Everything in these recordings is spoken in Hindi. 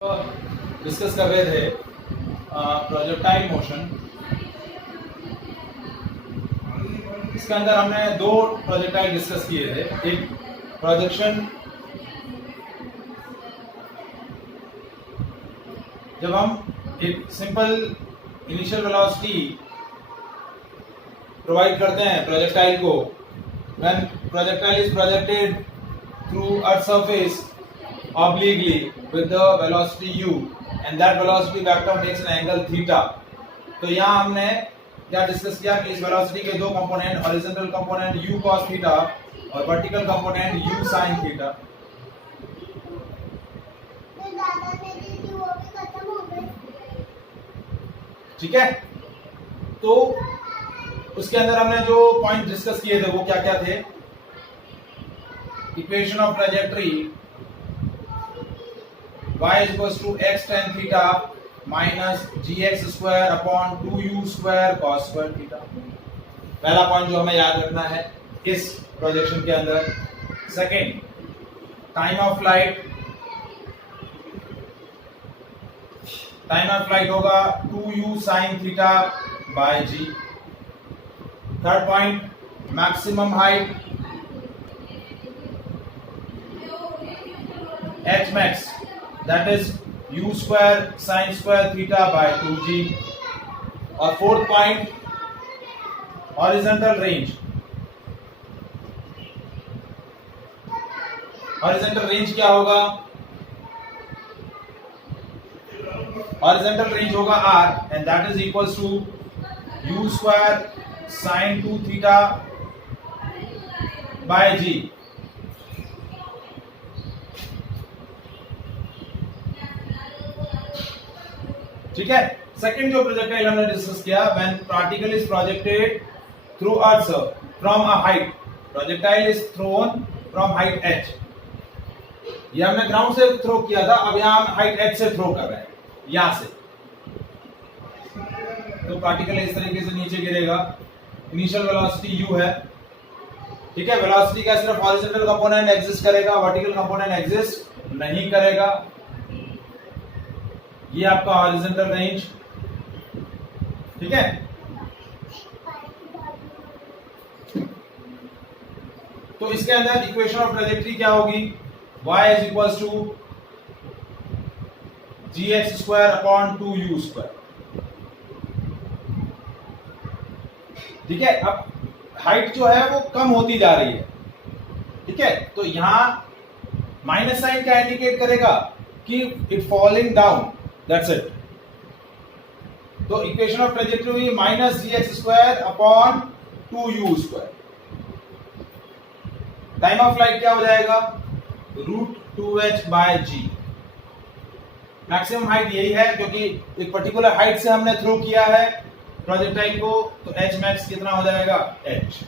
डिस्कस कर रहे थे प्रोजेक्टाइल मोशन। इसके अंदर हमने दो प्रोजेक्टाइल डिस्कस किए थे। एक प्रोजेक्शन, जब हम एक सिंपल इनिशियल वेलोसिटी प्रोवाइड करते हैं प्रोजेक्टाइल को, when projectile is projected through earth surface obliquely with the velocity u and that velocity vector makes an angle theta। तो यहाँ हमने क्या डिस्कस किया कि इस वेलोसिटी के दो component, horizontal component u cos थीटा और वर्टिकल कंपोनेंट u sin थीटा। ठीक है, तो उसके अंदर हमने जो पॉइंट डिस्कस किए थे वो क्या क्या थे? Equation of trajectory y is equals to x tan theta minus gx square upon 2u square cos square theta। पहला पॉइंट जो हमें याद रखना है इस प्रोजेक्शन के अंदर। Second, time of flight, time of flight होगा 2u sin theta by g। Third point, maximum height h max, that is u square sin square theta by 2g। और fourth point, horizontal range. Horizontal range क्या होगा? हॉरिजॉन्टल रेंज होगा r and that is equals to u square sin 2 theta by g। ठीक है, सेकंड जो प्रोजेक्टाइल हमने डिस्कस किया, when particle is projected through earth from a height, projectile is throne from height h। ये हमने ग्राउंड से थ्रो किया था, अब यहां हम हाइट h से थ्रो कर रहे हैं, यहां से। तो पार्टिकल इस तरीके से नीचे गिरेगा, इनिशियल वेलोसिटी u है। ठीक है, वेलोसिटी का सिर्फ हॉरिजॉन्टल कंपोनेंट एग्जिस्ट करेगा, वर्टिकल कंपोनेंट एग्जिस्ट नहीं करेगा। ये आपका हॉरिजॉन्टल रेंज। ठीक है, तो इसके अंदर इक्वेशन ऑफ ट्रैजेक्टरी क्या होगी? y is equals to gx square upon 2u square. ठीक है, अब हाइट जो है वो कम होती जा रही है। ठीक है, तो यहां माइनस साइन क्या इंडिकेट करेगा कि it falling down, that's it. तो इक्वेशन ऑफ ट्रैजेक्टरी हुई minus gx square upon 2u square. Time of flight क्या हो जाएगा? Root 2h by g। Maximum height यही है क्योंकि एक पर्टिकुलर हाइट से हमने थ्रो किया है प्रोजेक्टाइल को, तो h max कितना हो जाएगा? h।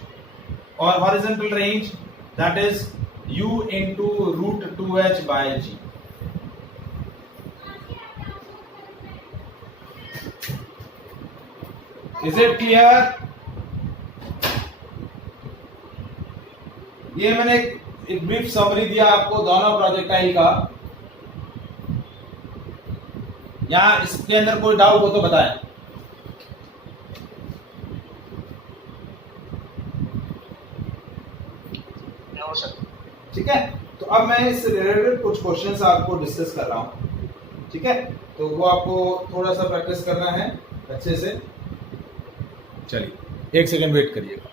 और horizontal range that is u into root 2h by g। Is it clear? ये मैंने एक ब्रीफ समरी दिया आपको दोनों प्रोजेक्टाइल का। यहां इसके अंदर कोई डाउट हो तो बताएं। No sir. ठीक है, तो अब मैं इस रिलेटेड कुछ क्वेश्चंस आपको डिस्कस कर रहा हूं। ठीक है, तो वो आपको थोड़ा सा प्रैक्टिस करना है अच्छे से। चलिए 1 सेकंड वेट करिएगा।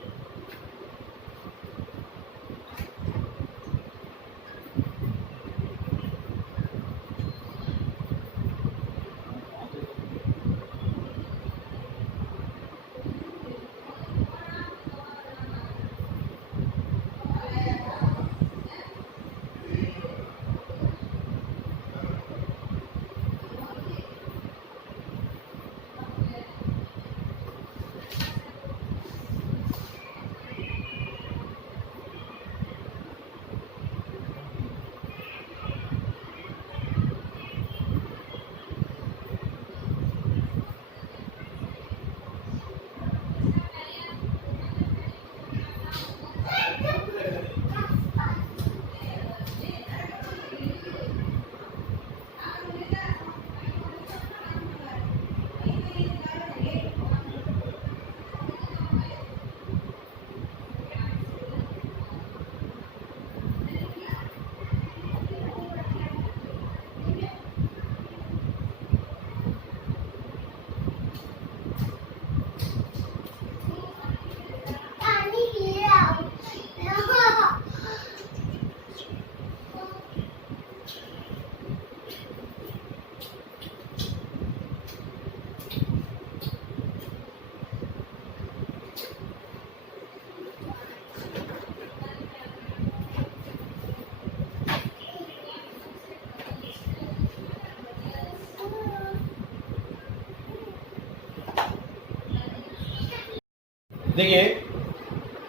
देखिए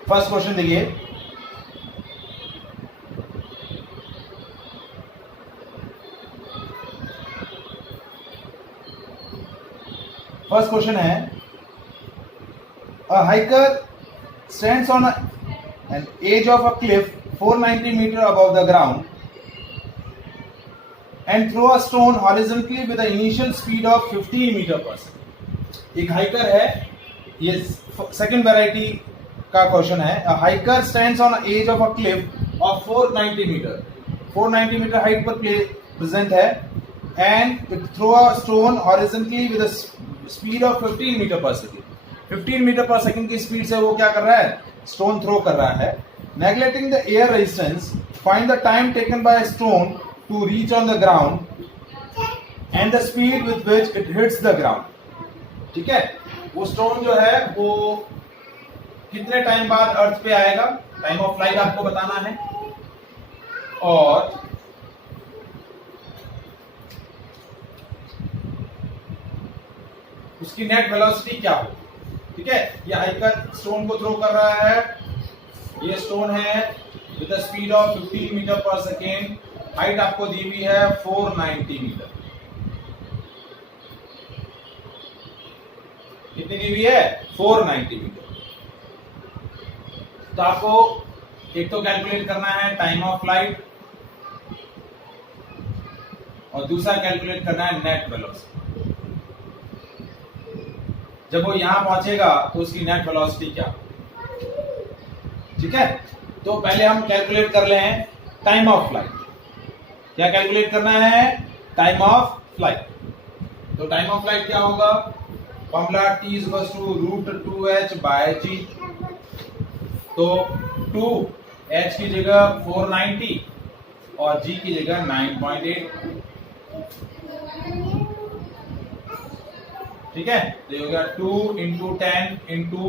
फर्स्ट क्वेश्चन देखिए, फर्स्ट क्वेश्चन है a hiker stands on an edge of a cliff 490 meter above the ground and throw a stone horizontally with an initial speed of 15 meter per second। एक हाइकर है, ये सेकंड वैरायटी का क्वेश्चन है। a hiker stands on an edge of a cliff of 490 meter, 490 meter height पर प्रेजेंट है and throw a stone horizontally with a speed of 15 meter per second। 15 metre पर सेकंड की स्पीड से वो क्या कर रहा है, स्टोन थ्रो कर रहा है। Neglecting the air resistance, find the time taken by stone to reach on the ground and the speed with which it hits the ground. ठीक है, वो स्टोन जो है वो कितने टाइम बाद अर्थ पे आएगा, टाइम ऑफ फ्लाइट आपको बताना है, और उसकी नेट वेलोसिटी क्या हो। ठीक है, ये हाइकर स्टोन को थ्रो कर रहा है, ये स्टोन है with the speed of 15 metre per second, height आपको दी हुई है 490 मीटर। कितनी दी हुई है, 490 मीटर। तो आपको एक तो कैलकुलेट करना है टाइम ऑफ फ्लाइट और दूसरा कैलकुलेट करना है नेट वेलोसिटी। जब वो यहां पहुंचेगा तो उसकी नेट वेलोसिटी क्या। ठीक है, तो पहले हम कैलकुलेट कर लें टाइम ऑफ फ्लाइट। क्या कैलकुलेट करना है, टाइम ऑफ फ्लाइट। तो टाइम ऑफ फ्लाइट क्या होगा, formula t equals to √2h by g। तो 2h की जगह 490 और g की जगह 9.8। ठीक है, तो ये हो गया 2 इंटू 10 इंटू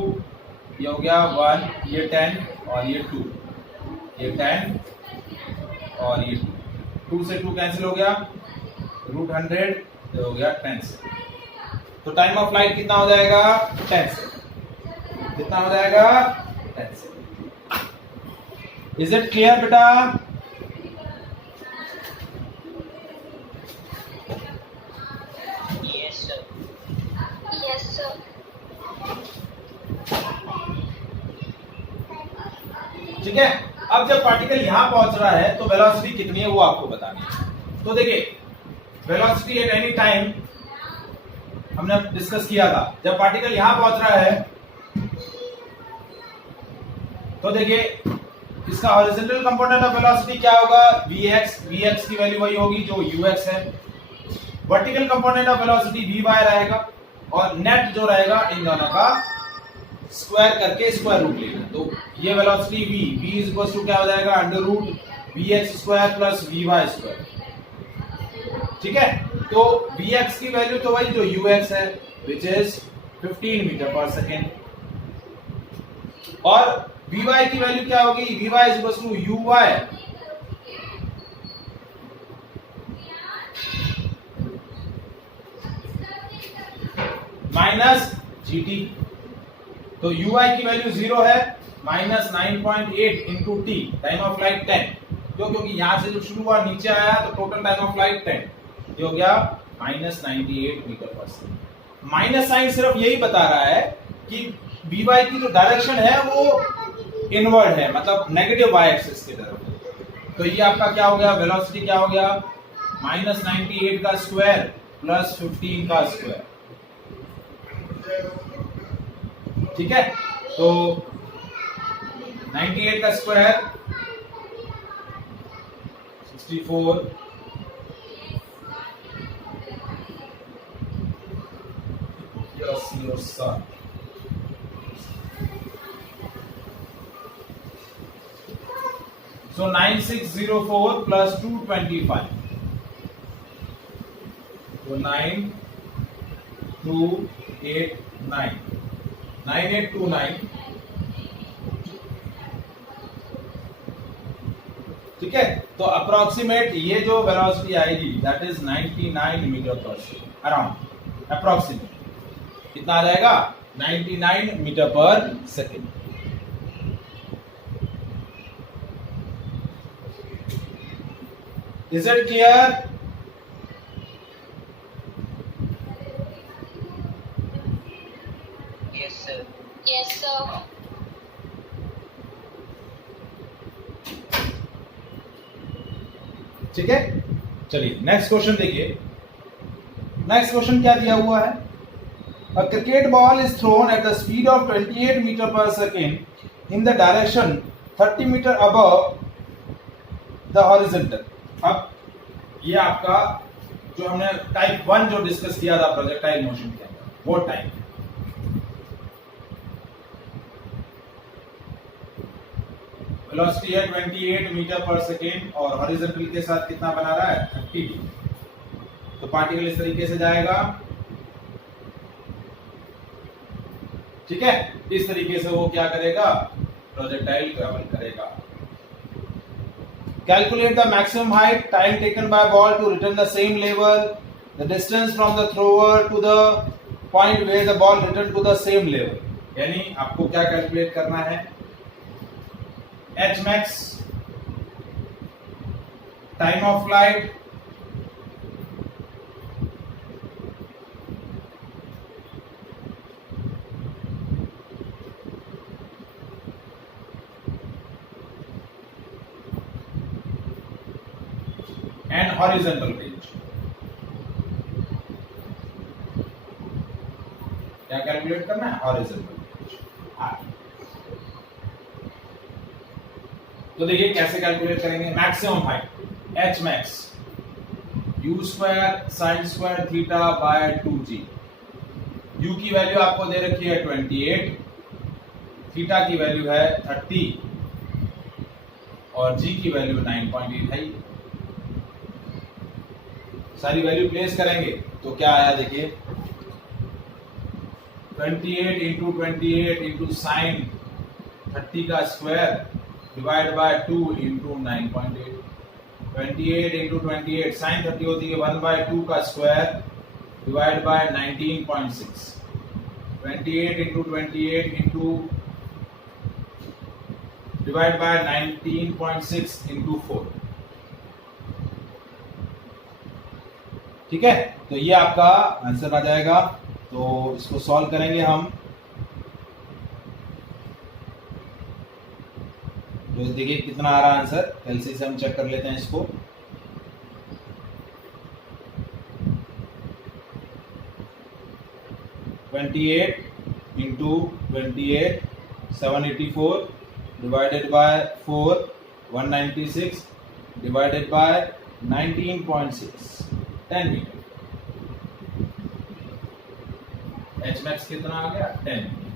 ये हो गया 1, ये 10 और ये 2, ये 10 और ये 2 से 2 कैंसिल हो गया, √100 तो हो गया 10 से। तो टाइम ऑफ फ्लाइट कितना हो जाएगा, 10 से। कितना हो जाएगा, 10 से। इज इट क्लियर बेटा। ठीक है, अब जब पार्टिकल यहां पहुंच रहा है तो वेलोसिटी कितनी है वो आपको बतानी है। तो देखिए वेलोसिटी एट एनी टाइम हमने डिस्कस किया था। जब पार्टिकल यहां पहुंच रहा है तो देखिए इसका हॉरिजॉन्टल कंपोनेंट ऑफ वेलोसिटी क्या होगा, vx। vx की वैल्यू वही होगी जो ux है। Vertical component of velocity vy रहेगा और नेट जो रहेगा इन दोनों का स्क्वायर करके स्क्वायर रूट लेना। तो ये velocity v is equal to क्या हो जाएगा, √vx² प्लस vy²। ठीक है, तो vx की वैल्यू तो वही जो ux है which is 15 metre per second, और vy की वैल्यू क्या होगी, vy is equal to uy minus gt। तो ui की वैल्यू 0 है, minus 9.8 into T, time of flight 10। क्योंकि यहां से जो शुरू हुआ नीचे आया तो टोटल टाइम ऑफ फ्लाइट 10, ये हो गया minus 98 metre per second. Minus sign सिर्फ यही बता रहा है कि vy की जो डायरेक्शन है वो इनवर्ड है, मतलब नेगेटिव y एक्सिस की तरफ। तो ये आपका क्या हो गया, वेलोसिटी क्या हो गया, माइनस 98 का स्क्वायर प्लस 15 का स्क्वायर। ठीक है, तो 98 का square 64, yes your son। So 9604 plus 225, so 9289, 9829। ठीक है, तो अप्रोक्सीमेट ये जो वेलोसिटी आएगी that is 99 metre per second around. Approximate कितना आ जाएगा, 99 metre per second. Is it clear? Yes, sir. Yes, sir. ठीक है, चलिए नेक्स्ट क्वेश्चन देखिए। नेक्स्ट क्वेश्चन क्या दिया हुआ है? A cricket ball is thrown at the speed of 28 meter per second in the direction 30 meter above the horizontal. अब ये आपका जो हमने टाइप 1 जो डिस्कस किया था प्रोजेक्टाइल मोशन के अंदर, वो टाइप वेलोसिटी है 28 मीटर पर सेकेंड और हॉरिजॉन्टल के साथ कितना बना रहा है 30 डिग्री। तो पार्टिकल इस तरीके से जाएगा, ठीक है, इस तरीके से वो क्या करेगा, प्रोजेक्टाइल ट्रेवल करेगा। Calculate the maximum height, time taken by ball to return the same level, the distance from the thrower to the point where the ball return to the same level. यानी आपको क्या कैलकुलेट करना है, H max, time of flight, and horizontal range. क्या कैलकुलेट करना है, हॉरिजॉन्टल रेंज। तो देखिए कैसे कैलकुलेट करेंगे, maximum height H max u square sine square theta by 2g। U की वैल्यू आपको दे रखी है 28, थीटा की वैल्यू है 30 और जी की वैल्यू 9.8 है। सारी वैल्यू प्लेस करेंगे तो क्या आया देखिए, 28 इंटू 28 इंटू साइन 30 का square divide by 2 into 9.8। 28 into 28 sine 30 होती है 1/2 का square divide by 19.6। 28 into 28 into divide by 19.6 into 4। ठीक है, तो ये आपका आंसर आ जाएगा। तो इसको सॉल्व करेंगे हम, तो देखिए कितना आ रहा है आंसर, एलसी से हम चेक कर लेते हैं इसको। Into 28 784 divided by 4 196 divided by 19.6 10 metre. H max कितना आ गया 10 मीटर।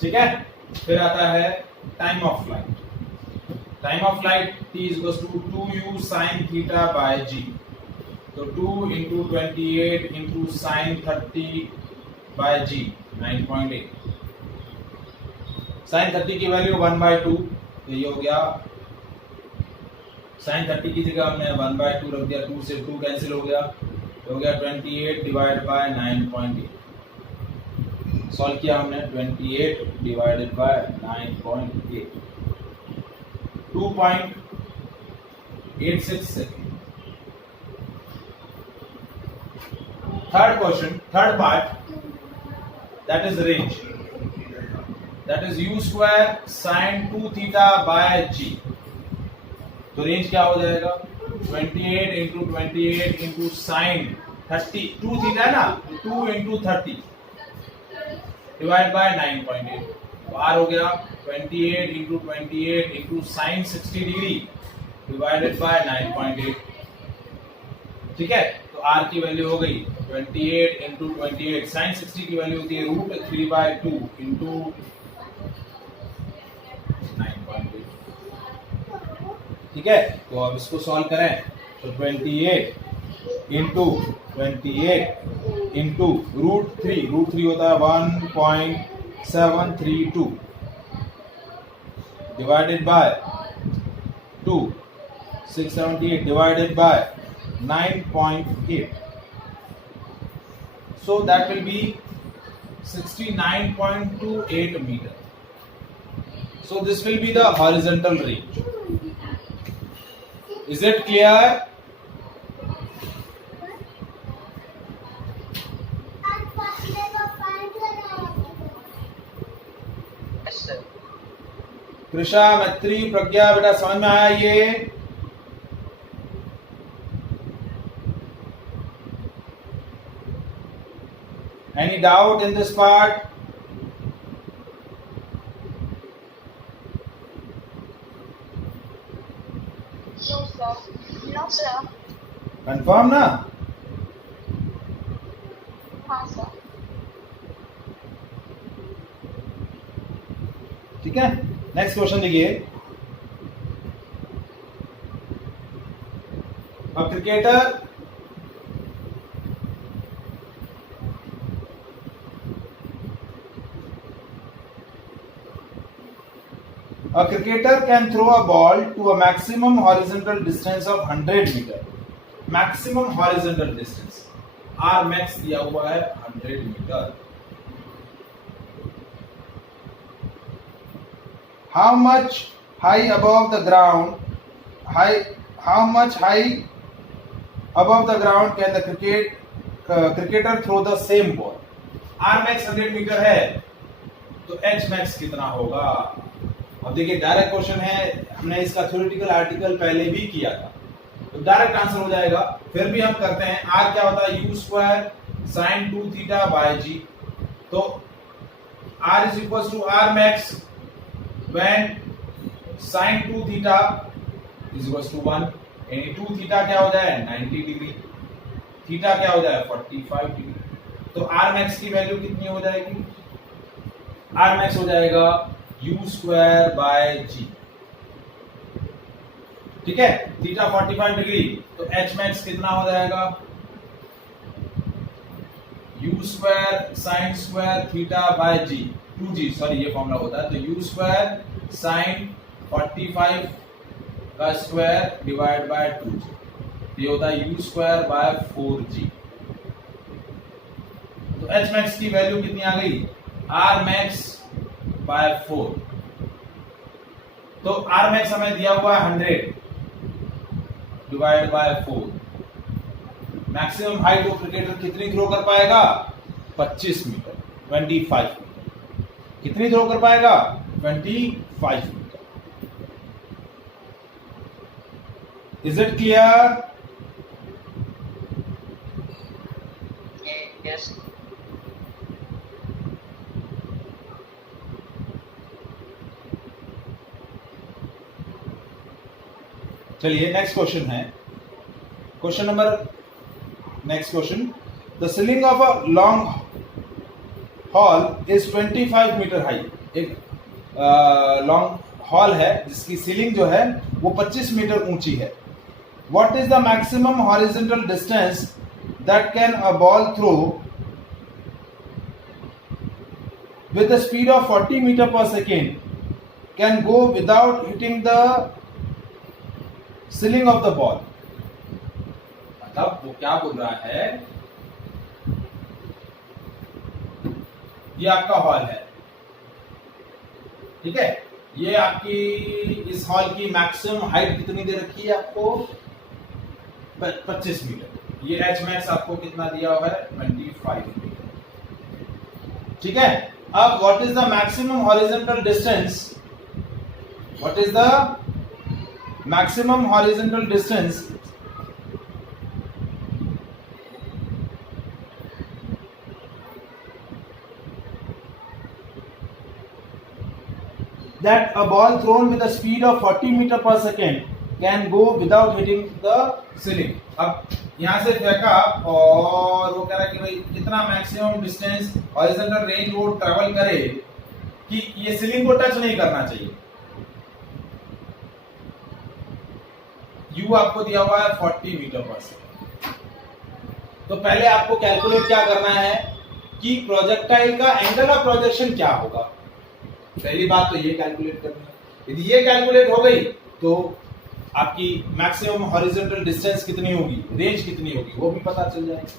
ठीक है, फिर आता है time of flight. Time of flight t equals to 2u sin theta by g। तो 2 into 28 into sine 30 by g 9.8। Sine 30 की वैल्यू 1/2, तो ये हो गया साइन 30 की जगह हमने 1/2 रख दिया, 2 से 2 कैंसिल हो गया, तो हो गया 28 डिवाइड बाय 9.8। सॉल्व किया हमने, 28 divided by 9.8 2.86 second. Third question, third part, that is range, that is u square sine 2 theta by g। तो रेंज क्या हो जाएगा, 28 इंटू 28 इंटू साइन 30, 2 थीटा है ना, 2 इंटू 30 डिवाइड बाय 9.8। तो आर हो गया 28 into 28 into sign 60 degree divided by 9.8। ठीक है, तो आर की वैल्यू हो गई 28 इंटू 28, साइन 60 की वैल्यू होती है √3/2 इंटू 9.8। ठीक है, तो अब इसको सॉल्व करें तो 28 इंटू 28 इंटू √3 होता है 1.732 divided by 2 678 divided by 9.8। so that will be 69.28 meter. So this will be the horizontal range. Is it clear? Yes, sir. Krisha, मैत्री, प्रज्ञा, बेटा समझ में आया ये? Any doubt in this part? No, sir. No, sir. Confirm ना? हाँ, sir. ठीक है, नेक्स्ट क्वेश्चन देखिए। A cricketer can throw a ball to a maximum horizontal distance of 100 meter. Maximum horizontal distance R max दिया हुआ है 100 metre. How much high above the ground? How much high above the ground can the cricketer throw the same ball? R max 100 metre है, तो H max कितना होगा? अब देखिए डायरेक्ट क्वेश्चन है, हमने इसका थ्योरेटिकल आर्टिकल पहले भी किया था, तो डायरेक्ट आंसर हो जाएगा. फिर भी हम करते हैं. R क्या होता है? U square sin 2 theta by G. तो R is equal to R max when sin 2 theta is equal to 1, यानी 2 थीटा क्या हो जाए? 90 डिग्री. थीटा क्या हो जाए? 45 डिग्री. तो R मैक्स की वैल्यू कितनी हो जाएगी? R मैक्स हो जाएगा U स्क्वायर बाय G. ठीक है, थीटा 45 डिग्री, तो H मैक्स कितना हो जाएगा? U square sine square theta by G 2G, sorry ये फॉर्मूला होता है. तो U स्क्वायर साइन 45 का स्क्वायर डिवाइड बाय 2G, ये होता है U स्क्वायर बाय 4G. तो H मैक्स की वैल्यू कितनी आ गई? R max bye 4. तो R मैक्स हमें दिया हुआ है 100 divide by 4. Maximum height of cricketer कितनी थ्रो कर पाएगा? 25 मीटर, 25 मीटर. कितनी थ्रो कर पाएगा? 25 metre. Is it clear? Yes. चलिए नेक्स्ट क्वेश्चन है. Question number next question. The ceiling of a long hall is 25 metre high. एक लॉन्ग हॉल है जिसकी सीलिंग जो है वो 25 मीटर ऊंची है. What is the maximum horizontal distance that can a ball throw with the speed of 40 meter per second can go without hitting the ceiling of the ball. मतलब वो क्या बोल रहा है, ये आपका हॉल है, ठीक है, ये आपकी इस हॉल की मैक्सिमम हाइट कितनी दे रखी है आपको? 25 मीटर. ये एच मैक्स आपको कितना दिया हुआ है? 25 मीटर. ठीक है. अब what is the maximum horizontal distance? What is the maximum horizontal distance that a ball thrown with a speed of 40 meter per second can go without hitting the ceiling. अब यहां से फेंका और वो कह रहा है कि भाई कितना मैक्सिमम डिस्टेंस हॉरिजॉन्टल रेंज वो ट्रेवल करे कि ये सीलिंग को टच नहीं करना चाहिए. U आपको दिया हुआ है 40 मीटर पर सेकेंड. तो पहले आपको कैलकुलेट क्या करना है कि प्रोजेक्टाइल का एंगल ऑफ प्रोजेक्शन क्या होगा. पहली बात तो ये कैलकुलेट करनी है. यदि ये कैलकुलेट हो गई तो आपकी मैक्सिमम हॉरिजॉन्टल डिस्टेंस कितनी होगी, रेंज कितनी होगी, वो भी पता चल जाएगी.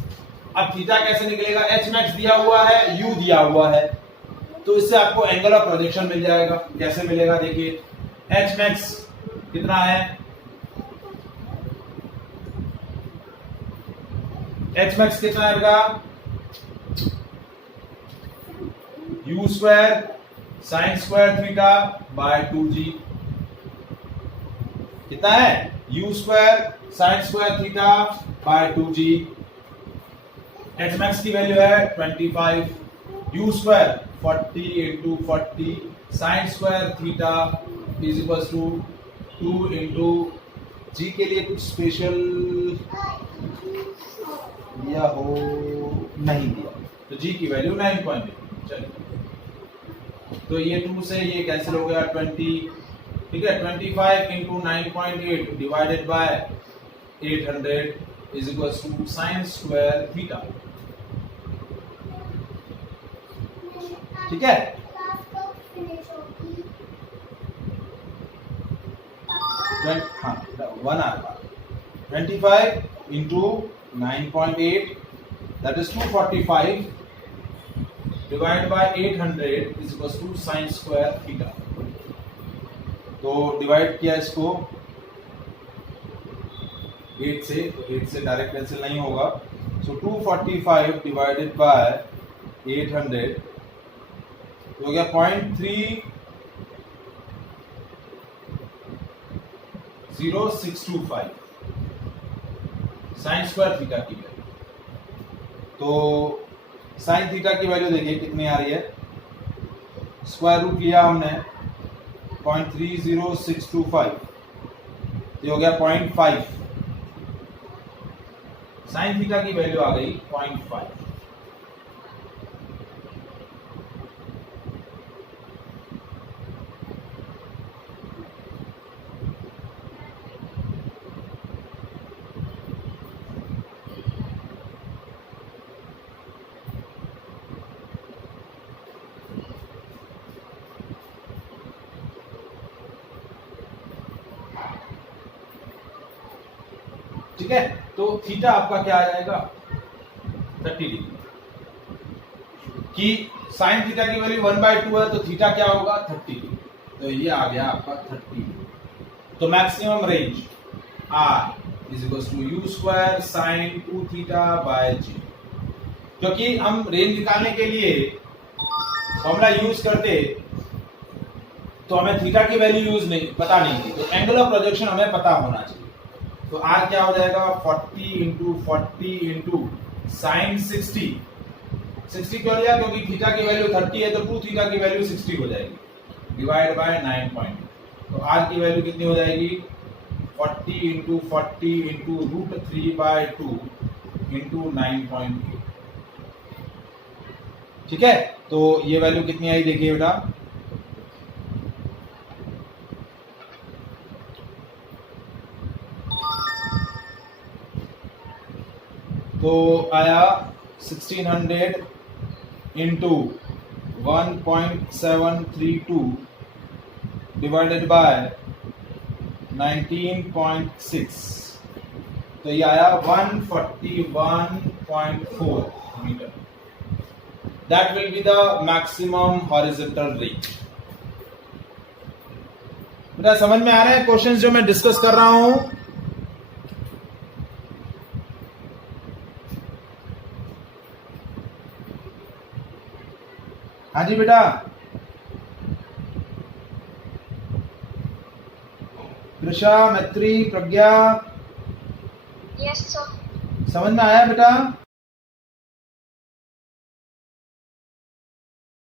अब थीटा कैसे निकलेगा? एच मैक्स दिया हुआ है, यू दिया हुआ है, तो इससे आपको एंगल ऑफ प्रोजेक्शन मिल जाएगा। कैसे मिलेगा देखिए, एच मैक्स कितना है? एच मैक्स कितना है बेटा? U square sine square theta by 2g। कितना है? U square sine square theta by 2g। H max की वैल्यू है 25, u square 40 into 40 sine square theta is equal to 2 into g. के लिए कुछ स्पेशल दिया हो? नहीं दिया, तो जी की वैल्यू 9.8। चलिए, तो ये 2 से ये कैंसिल हो गया, 20, ठीक है। 25 into 9.8 divided by 800 is equal to sine square theta, ठीक है। हाँ, 1 आ रहा, 25 into 9.8 that is 245 divided by 800 is equals to sin square theta। तो डिवाइड किया इसको 8 से, तो 8 से डायरेक्ट कैंसिल नहीं होगा, सो 245 डिवाइडेड बाय 800 तो हो गया 0.30625 साइन स्क्वायर थीटा की वैल्यू। तो साइन थीटा की वैल्यू देखिए कितनी आ रही है, स्क्वायर रूट लिया हमने 0.30625, ये हो गया 0.5, साइन थीटा की वैल्यू आ गई 0.5। ठीक है, तो थीटा आपका क्या आ जाएगा 30 डिग्री की। साइन थीटा की वैल्यू 1/2 है, तो थीटा क्या होगा 30 डिग्री, तो ये आ गया आपका 30 डिग्री। तो maximum range R is equal to u square sine 2 theta by g. क्योंकि हम रेंज निकालने के लिए फॉर्मूला यूज करते तो हमें थीटा की वैल्यू यूज नहीं पता नहीं थी, तो एंगल ऑफ प्रोजेक्शन हमें पता होना चाहिए। तो R क्या हो जाएगा 40 इंटू 40 इंटू साइन 60। 60 क्यों लिया? क्योंकि थीटा की वैल्यू 30 है, तो 2 थीटा की वैल्यू 60 हो जाएगी, डिवाइड बाय 9. तो R की वैल्यू कितनी हो जाएगी 40 इंटू 40 इंटू √3/2 इंटू 9.8। ठीक है, तो ये वैल्यू कितनी आई देखिए बेटा, तो आया 1600 इंटू 1.732 डिवाइडेड बाय 19.6, तो ये आया 141.4 metre. That will be the maximum horizontal range. बेटा समझ में आ रहा है क्वेश्चंस जो मैं डिस्कस कर रहा हूं? हाँ जी बेटा, कृषा, मैत्री, प्रज्ञा, यस सर। समझ में आया बेटा?